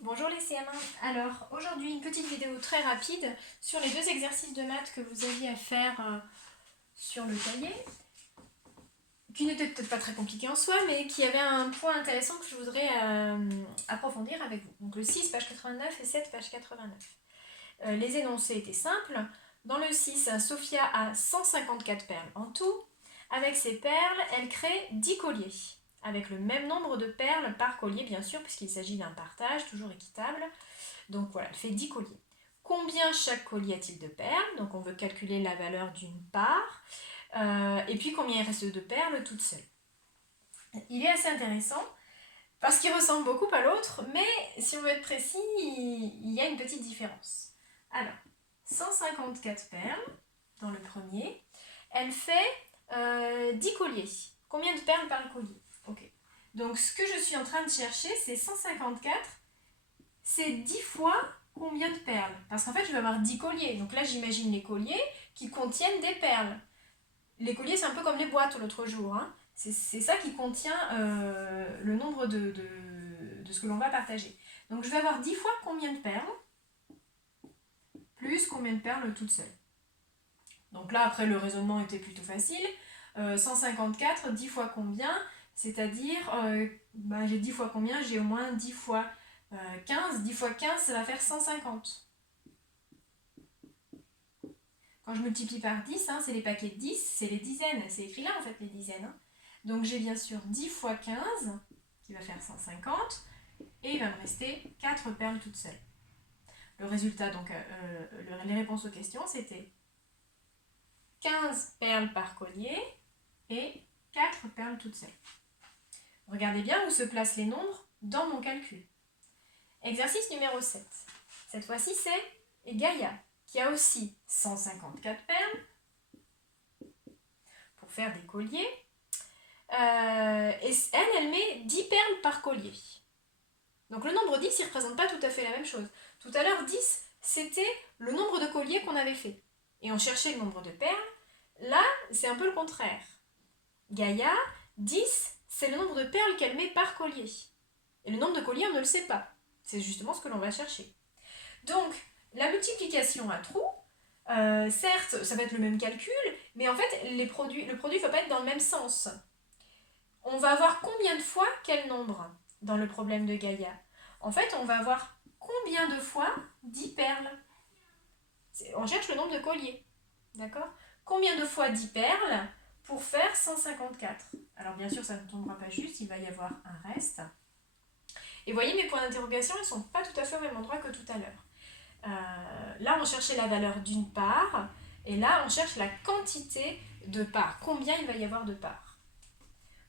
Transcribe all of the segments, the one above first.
Bonjour les CM1. Alors aujourd'hui une petite vidéo très rapide sur les deux exercices de maths que vous aviez à faire sur le cahier, qui n'étaient peut-être pas très compliqués en soi, mais qui avaient un point intéressant que je voudrais approfondir avec vous. Donc le 6, page 89 et 7, page 89. Les énoncés étaient simples. Dans le 6, Sophia a 154 perles en tout. Avec ces perles, elle crée 10 colliers, avec le même nombre de perles par collier, bien sûr, puisqu'il s'agit d'un partage, toujours équitable. Donc voilà, elle fait 10 colliers. Combien chaque collier a-t-il de perles? Donc on veut calculer la valeur d'une part. Et puis combien il reste de perles toutes seules. Il est assez intéressant, parce qu'il ressemble beaucoup à l'autre, mais si on veut être précis, il y a une petite différence. Alors, 154 perles dans le premier, elle fait 10 colliers. Combien de perles par collier? Ok. Donc ce que je suis en train de chercher, c'est 154, c'est 10 fois combien de perles? Parce qu'en fait, je vais avoir 10 colliers. Donc là, j'imagine les colliers qui contiennent des perles. Les colliers, c'est un peu comme les boîtes l'autre jour. Hein. C'est ça qui contient le nombre de ce que l'on va partager. Donc je vais avoir 10 fois combien de perles, plus combien de perles toutes seules. Donc là, après, le raisonnement était plutôt facile. 154, 10 fois combien? C'est-à-dire, j'ai 10 fois combien? J'ai au moins 10 fois 15. 10 fois 15, ça va faire 150. Quand je multiplie par 10, hein, c'est les paquets de 10, c'est les dizaines. C'est écrit là, en fait, les dizaines. Hein. Donc j'ai bien sûr 10 fois 15, qui va faire 150. Et il va me rester 4 perles toutes seules. Le résultat, donc, les réponses aux questions, c'était 15 perles par collier et 4 perles toutes seules. Regardez bien où se placent les nombres dans mon calcul. Exercice numéro 7. Cette fois-ci, c'est Gaïa, qui a aussi 154 perles pour faire des colliers. Et elle met 10 perles par collier. Donc le nombre 10, il ne représente pas tout à fait la même chose. Tout à l'heure, 10, c'était le nombre de colliers qu'on avait fait. Et on cherchait le nombre de perles. Là, c'est un peu le contraire. Gaïa, 10, c'est le nombre de perles qu'elle met par collier. Et le nombre de colliers, on ne le sait pas. C'est justement ce que l'on va chercher. Donc, la multiplication à trous, certes, ça va être le même calcul, mais en fait, le produit ne va pas être dans le même sens. On va avoir combien de fois quel nombre dans le problème de Gaïa? En fait, on va avoir combien de fois 10 perles? On cherche le nombre de colliers. D'accord? Combien de fois 10 perles pour faire 154? Alors bien sûr, ça ne tombera pas juste, il va y avoir un reste. Et vous voyez, mes points d'interrogation, ils ne sont pas tout à fait au même endroit que tout à l'heure. Là, on cherchait la valeur d'une part, et là, on cherche la quantité de parts. Combien il va y avoir de parts?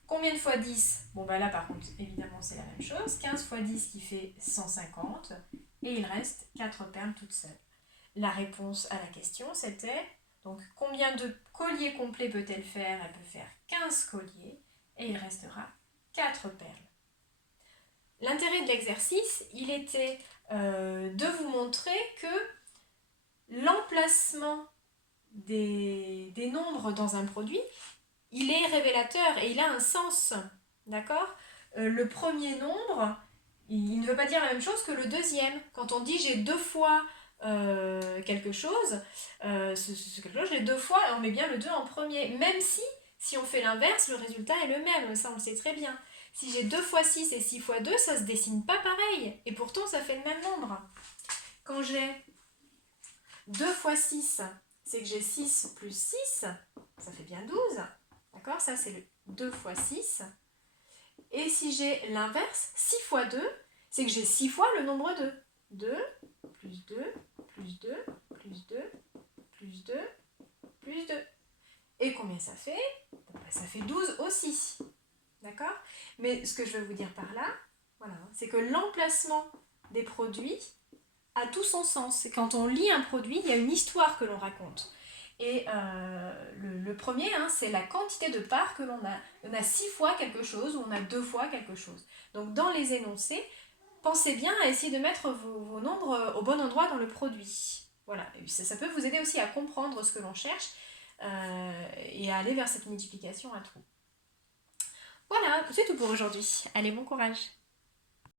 Combien de fois 10? Bon, bah là, par contre, évidemment, c'est la même chose. 15 fois 10 qui fait 150, et il reste 4 perles toutes seules. La réponse à la question, c'était, donc, combien de colliers complets peut-elle faire? Elle peut faire 15 colliers, et il restera 4 perles. L'intérêt de l'exercice, il était de vous montrer que l'emplacement des nombres dans un produit, il est révélateur et il a un sens. D'accord? Le premier nombre, il ne veut pas dire la même chose que le deuxième. Quand on dit j'ai 2 fois quelque chose, j'ai 2 fois, et on met bien le 2 en premier. Même si on fait l'inverse, le résultat est le même. Ça, on le sait très bien. Si j'ai 2 fois 6 et 6 fois 2, ça ne se dessine pas pareil. Et pourtant, ça fait le même nombre. Quand j'ai 2 fois 6, c'est que j'ai 6 plus 6, ça fait bien 12. D'accord? Ça, c'est le 2 fois 6. Et si j'ai l'inverse, 6 fois 2, c'est que j'ai 6 fois le nombre 2. 2, plus 2, plus 2, plus 2, plus 2, plus 2. Et combien ça fait? Ça fait 12 aussi. D'accord? Mais ce que je veux vous dire par là, voilà, c'est que l'emplacement des produits a tout son sens. Quand on lit un produit, il y a une histoire que l'on raconte. Et le premier, hein, c'est la quantité de parts que l'on a. On a 6 fois quelque chose ou on a 2 fois quelque chose. Donc dans les énoncés, pensez bien à essayer de mettre vos nombres au bon endroit dans le produit. Voilà, ça peut vous aider aussi à comprendre ce que l'on cherche et à aller vers cette multiplication à trous. Voilà, c'est tout pour aujourd'hui. Allez, bon courage!